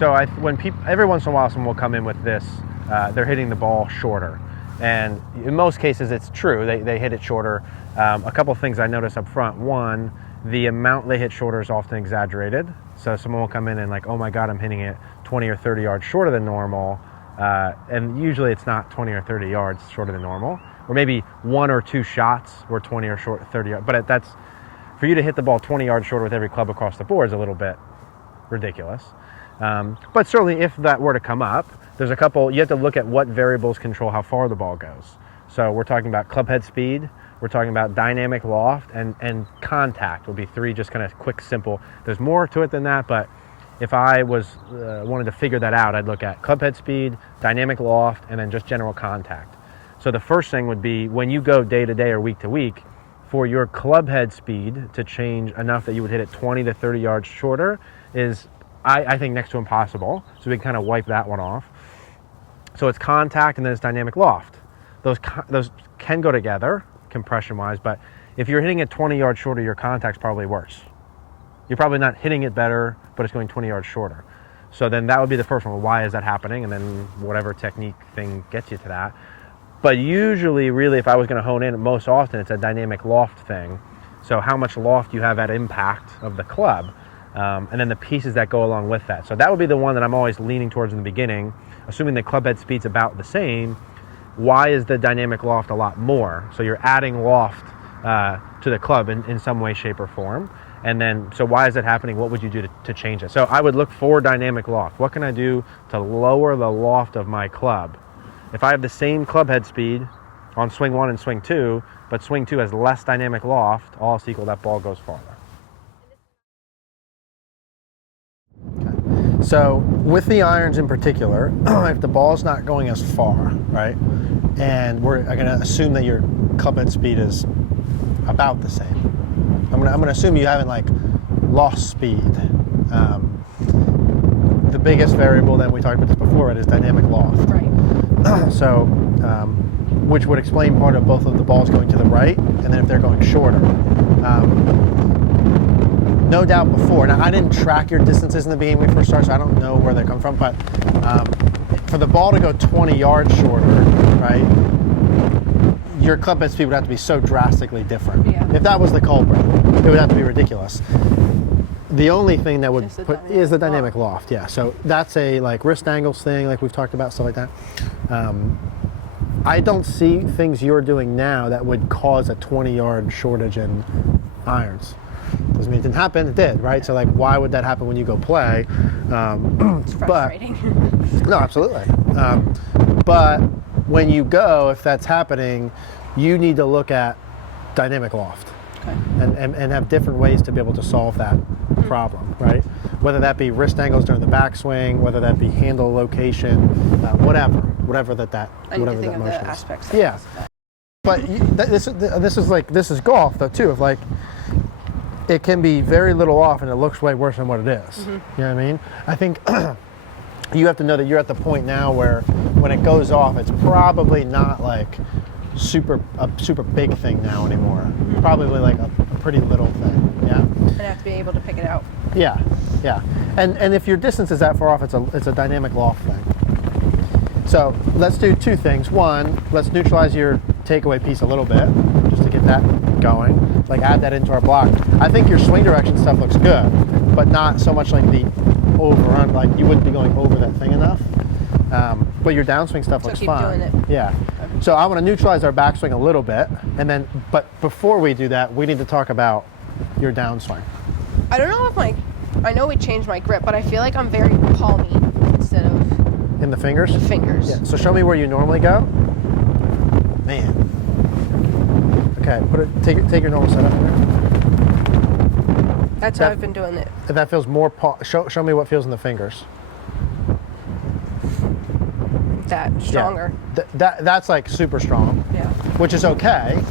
So every once in a while someone will come in with this, they're hitting the ball shorter. And in most cases it's true, they hit it shorter. A couple of things I notice up front. One, the amount they hit shorter is often exaggerated. So someone will come in and like, oh my God, I'm hitting it 20 or 30 yards shorter than normal. And usually it's not 20 or 30 yards shorter than normal. Or maybe 1 or 2 shots were 20 or 30 yards. But that's, for you to hit the ball 20 yards shorter with every club across the board is a little bit ridiculous. But certainly if that were to come up, there's a couple, you have to look at what variables control how far the ball goes. So we're talking about club head speed, we're talking about dynamic loft, and contact would be 3 just kind of quick, simple. There's more to it than that, but if I wanted to figure that out, I'd look at club head speed, dynamic loft, and then just general contact. So the first thing would be when you go day to day or week to week, for your club head speed to change enough that you would hit it 20 to 30 yards shorter is, I think, next to impossible. So we can kind of wipe that one off. So it's contact and then it's dynamic loft. Those can go together compression-wise, but if you're hitting it 20 yards shorter, your contact's probably worse. You're probably not hitting it better, but it's going 20 yards shorter. So then that would be the first one. Why is that happening? And then whatever technique thing gets you to that. But usually, really, if I was going to hone in, most often it's a dynamic loft thing. So how much loft you have at impact of the club, and then the pieces that go along with that. So that would be the one that I'm always leaning towards in the beginning. Assuming the club head speed's about the same, why is the dynamic loft a lot more? So you're adding loft to the club in some way, shape, or form. And then, so why is it happening? What would you do to change it? So I would look for dynamic loft. What can I do to lower the loft of my club? If I have the same club head speed on swing 1 and swing 2, but swing 2 has less dynamic loft, all else equal, that ball goes farther. Okay. So with the irons in particular, if the ball's not going as far, right, and we're going to assume that your club head speed is about the same. I'm going to assume you haven't like lost speed. The biggest variable that we talked about this before is dynamic loft. Right. So, which would explain part of both of the balls going to the right, and then if they're going shorter. No doubt before. Now, I didn't track your distances in the beginning when we first started, so I don't know where they come from, but for the ball to go 20 yards shorter, right, your club head speed would have to be so drastically different. Yeah. If that was the culprit, it would have to be ridiculous. The only thing that would put is the dynamic loft. Yeah, so that's a like wrist angles thing, like we've talked about, stuff like that. I don't see things you're doing now that would cause a 20-yard shortage in irons. Doesn't mean it didn't happen, it did, right? So like, why would that happen when you go play? It's frustrating. No, absolutely. But when you go, if that's happening, you need to look at dynamic loft. Okay. And have different ways to be able to solve that problem, right? Whether that be wrist angles during the backswing, whether that be handle location, whatever that motion is. Aspects. Yeah, but this is golf though too. Of like, it can be very little off and it looks way worse than what it is. Mm-hmm. You know what I mean? I think you have to know that you're at the point now where when it goes off, it's probably not like a super big thing now anymore. Mm-hmm. Probably like a pretty little thing. Yeah. And have to be able to pick it out. Yeah. And if your distance is that far off, it's a dynamic loft thing. So let's do 2 things. One, let's neutralize your takeaway piece a little bit, just to get that going. Like add that into our block. I think your swing direction stuff looks good, but not so much like the overrun. Like you wouldn't be going over that thing enough. But your downswing stuff looks fine. Doing it. Yeah. Okay. So I want to neutralize our backswing a little bit, and then, but before we do that, we need to talk about your downswing. I don't know if I know we changed my grip, but I feel like I'm very palmy instead of in the fingers. The fingers. Yeah. So show me where you normally go. Man. Okay. Take your normal setup there. That's how I've been doing it. If that feels more, show me what feels in the fingers. That stronger. Yeah. That's like super strong. Yeah. Which is okay.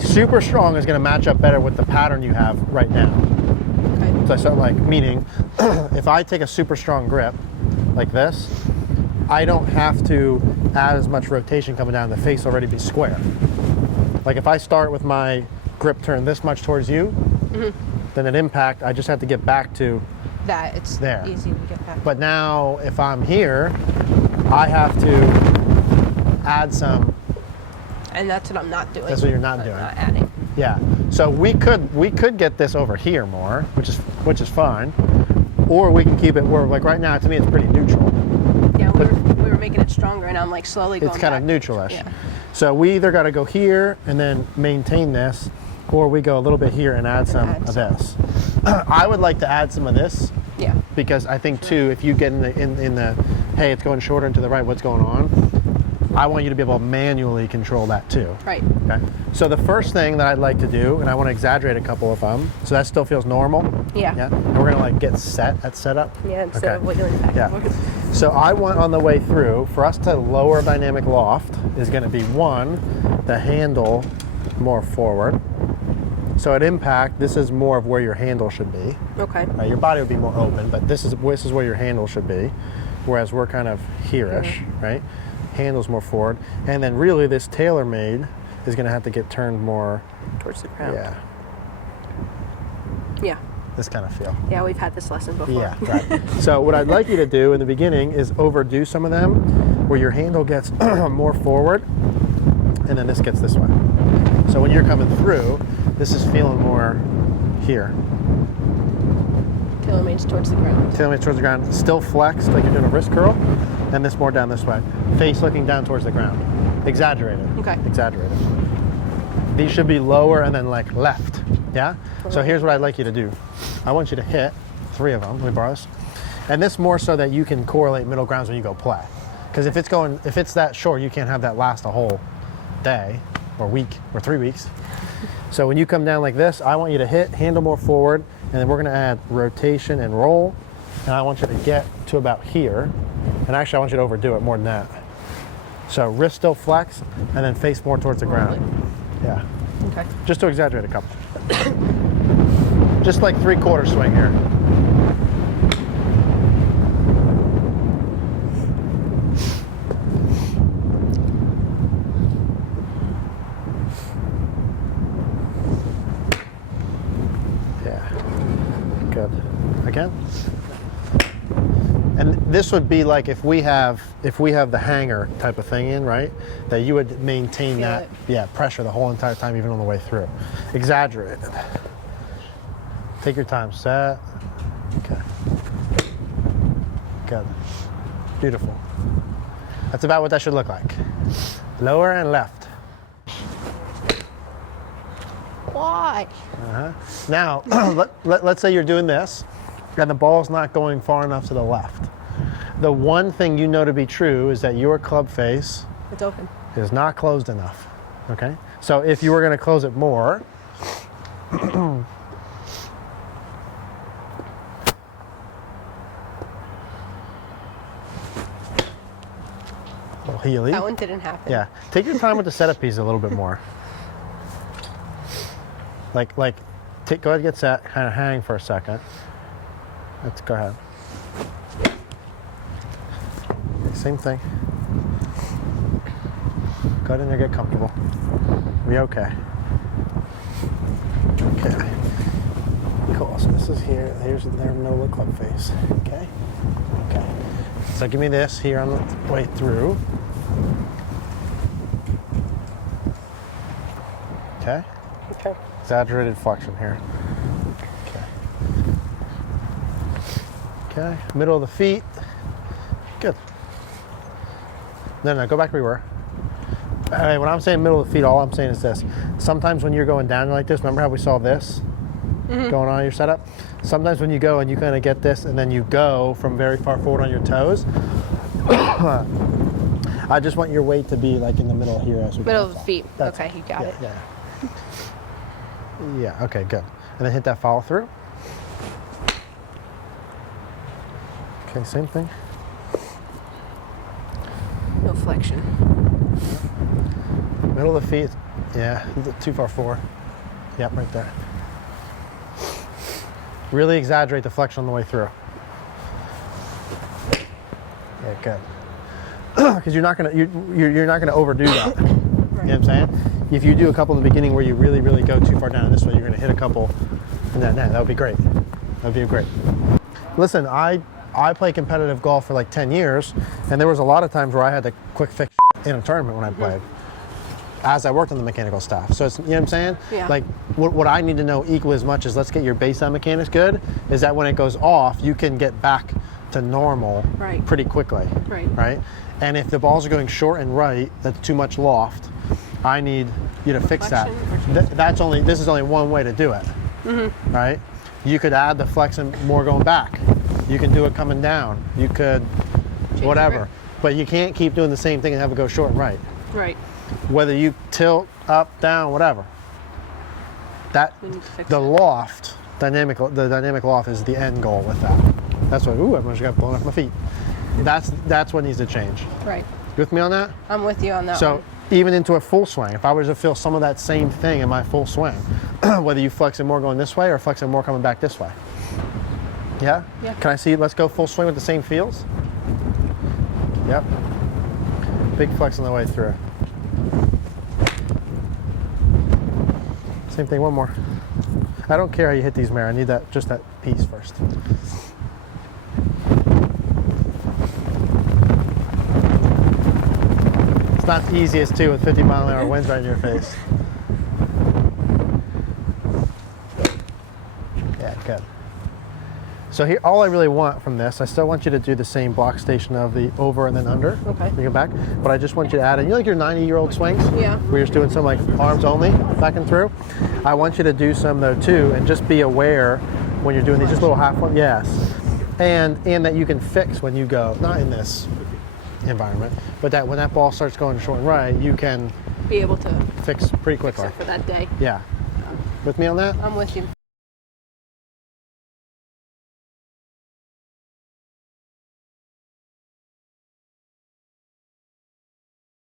Super strong is going to match up better with the pattern you have right now. Okay. So I start like, meaning, if I take a super strong grip like this, I don't have to add as much rotation coming down. The face already be square. Like if I start with my grip turn this much towards you, then at impact, I just have to get back to that, it's there. easy to get back. But now, if I'm here, I have to add some. And that's what I'm not doing. That's what you're not I'm doing. Not adding. Yeah. So we could get this over here more, which is fine, or we can keep it where, like right now, to me, it's pretty neutral. Yeah, we were making it stronger, and I'm like slowly going It's kind back. of neutral-ish. Yeah. So we either got to go here and then maintain this, or we go a little bit here and add some of this. I would like to add some of this. Yeah. Because I think too, if you get in the hey, it's going shorter and to the right, what's going on? I want you to be able to manually control that too. Right. Okay. So the first thing that I'd like to do, and I want to exaggerate a couple of them, so that still feels normal. Yeah. Yeah. And we're gonna like get setup. Yeah. Instead of wiggling back and forth. So I want on the way through for us to lower dynamic loft is going to be one, the handle more forward. So at impact, this is more of where your handle should be. Okay. Right, your body would be more open, but this is where your handle should be, whereas we're kind of here-ish, right? Handle's more forward, and then really this TaylorMade is going to have to get turned more Towards the ground. Yeah. Yeah. This kind of feel. Yeah, we've had this lesson before. Yeah, right. So what I'd like you to do in the beginning is overdo some of them, where your handle gets more forward, and then this gets this way. So when you're coming through, this is feeling more here. TaylorMade's towards the ground. TaylorMade towards the ground, still flexed like you're doing a wrist curl, and this more down this way. Face looking down towards the ground. Exaggerated. Okay. Exaggerated. These should be lower and then like left. Yeah? So here's what I'd like you to do. I want you to hit 3 of them. Let me borrow this. And this more so that you can correlate middle grounds when you go play. Because if it's that short, you can't have that last a whole day or week or 3 weeks. So when you come down like this, I want you to hit, handle more forward, and then we're gonna add rotation and roll. And I want you to get to about here. And actually I want you to overdo it more than that. So wrist still flex, and then face more towards the ground. Yeah. Okay. Just to exaggerate a couple. Just like 3/4 swing here. Yeah. Good. Again. And this would be like if we have the hanger type of thing in, right? That you would maintain that pressure the whole entire time, even on the way through. Exaggerated. Take your time. Set. Okay. Good. Beautiful. That's about what that should look like. Lower and left. Why? Now, let's say you're doing this, and the ball's not going far enough to the left. The one thing you know to be true is that your club face It's open. is not closed enough. Okay? So if you were going to close it more, little heely. That one didn't happen. Yeah. Take your time with the setup piece a little bit more. Go ahead and get set, kind of hang for a second. Let's go ahead. Same thing. Go ahead in there, get comfortable. Be okay. Okay. Cool, so this is here. Here's their middle of the club face. Okay? Okay. So give me this here on the way through. Okay? Okay. Exaggerated flexion here. Okay. Okay. Middle of the feet. Good. No, go back where you were. All right, when I'm saying middle of the feet, all I'm saying is this. Sometimes when you're going down like this, remember how we saw this going on in your setup? Sometimes when you go and you kind of get this and then you go from very far forward on your toes, I just want your weight to be like in the middle here as we Middle go. of the feet. That's Okay, you got it. Yeah. Yeah, okay, good. And then hit that follow through. Okay, same thing. No flexion. Middle of the feet, yeah, too far forward. Yep, right there. Really exaggerate the flexion on the way through. Yeah, good. Because you're not gonna overdo that. Right. You know what I'm saying? If you do a couple in the beginning where you really go too far down this way, you're gonna hit a couple, and that would be great. That would be great. Listen, I played competitive golf for like 10 years, and there was a lot of times where I had to quick fix in a tournament when I played, as I worked on the mechanical staff. So it's, you know what I'm saying? Yeah. Like what I need to know equally as much as let's get your baseline mechanics good, is that when it goes off, you can get back to normal pretty quickly. Right? And if the balls are going short and right, that's too much loft, I need you to fix that. This is only one way to do it. Right? You could add the flex and more going back. You can do it coming down. You could whatever. But you can't keep doing the same thing and have it go short and right. Right. Whether you tilt, up, down, whatever. The loft, the dynamic loft is the end goal with that. That's what, ooh, I almost got blown off my feet. That's what needs to change. Right. You with me on that? I'm with you on that one. So even into a full swing, if I was to feel some of that same thing in my full swing, whether you flex it more going this way or flex it more coming back this way. Yeah? Yeah. Can I see, let's go full swing with the same feels? Yep. Big flex on the way through. Same thing, one more. I don't care how you hit these, Mary. I need just that piece first. It's not the easiest too with 50-mile-an-hour winds right in your face. Yeah, good. So here, all I really want from this, I still want you to do the same block station of the over and then under. Okay. You go back, but I just want you to add in, you know, like your 90-year-old swings? Yeah. Where you're just doing some like arms only, back and through. I want you to do some though too, and just be aware when you're doing these just little half one, yes. And that you can fix when you go, not in this environment, but that when that ball starts going short and right, you can be able to fix pretty quickly. fix it for that day. Yeah. With me on that? I'm with you.